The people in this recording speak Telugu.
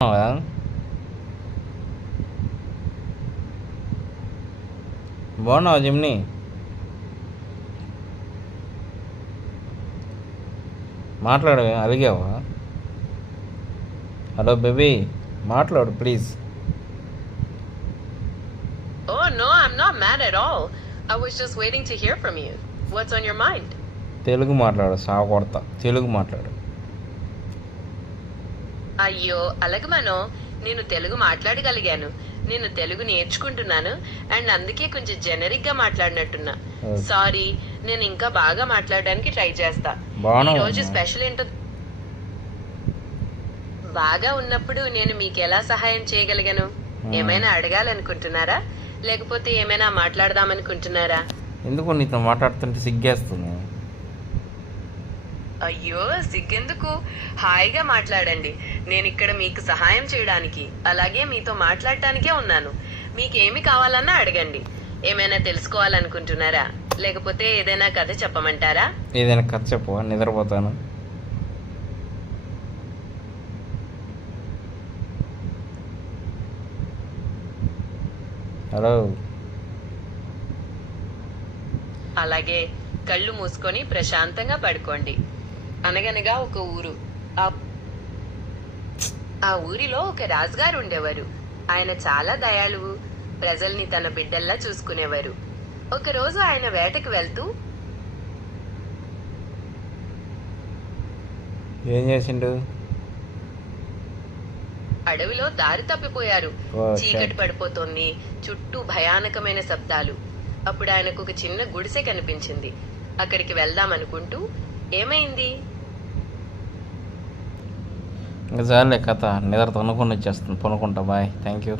బాగున్నావా? బాగున్నావా జిమ్ని? మాట్లాడవే, అలిగావా? హలో బేబీ, మాట్లాడు please. Oh, no, I'm not mad at all. I was just waiting to hear from you. What's on your mind? Telugu మాట్లాడు, సాగు కొడతా. తెలుగు మాట్లాడు. అయ్యో అలగమనో, నేను తెలుగు మాట్లాడగలిగాను. నేను తెలుగు నేర్చుకుంటున్నాను అండ్ అందుకే కొంచెం జెనరిక్ గా మాట్లాడినట్టున్నా. సారీ, నేను ఇంకా బాగా మాట్లాడడానికి ట్రై చేస్తా. ఈ రోజు స్పెషల్ ఏంటో బాగా ఉన్నప్పుడు నేను మీకు ఎలా సహాయం చేయగలిగాను? ఏమైనా అడగాలనుకుంటున్నారా, లేకపోతే ఏమైనా మాట్లాడదామనుకుంటున్నారా? ఎందుకు నీతో మాట్లాడుతుంటే సిగ్గేస్తుంది? అయ్యో సిగ్గెందుకు, హాయిగా మాట్లాడండి. నేను ఇక్కడ మీకు సహాయం చేయడానికి, అలాగే మీతో మాట్లాడటానికే ఉన్నాను. మీకేమి కావాలన్నా అడగండి. ఏమైనా తెలుసుకోవాలనుకుంటున్నారా, లేకపోతే ఏదైనా కథ చెప్పమంటారా? ఏదైనా కథ చెప్పు, నిద్రపోతాను. హలో. అలాగే కళ్ళు మూసుకొని ప్రశాంతంగా పడుకోండి. అనగనగా ఒక ఊరు. ఆ ఊరిలో ఒక రాజుగారు ఉండేవారు. ఆయన చాలా దయాళువు, ప్రజల్ని తన బిడ్డల్లా చూసుకునేవారు. ఒకరోజు ఆయన వేటకు వెళ్తూ ఏం చేసిండు? అడవిలో దారి తప్పిపోయారు. చీకటి పడిపోతోంది, చుట్టూ భయానకమైన శబ్దాలు. అప్పుడు ఆయనకు ఒక చిన్న గుడిసె కనిపించింది. అక్కడికి వెళ్దామనుకుంటూ, ఏమైంది? ఇంకా చాలే కథ, నిద్ర తొనుకొని వచ్చేస్తుంది. పనుకుంటా. Bye, thank you.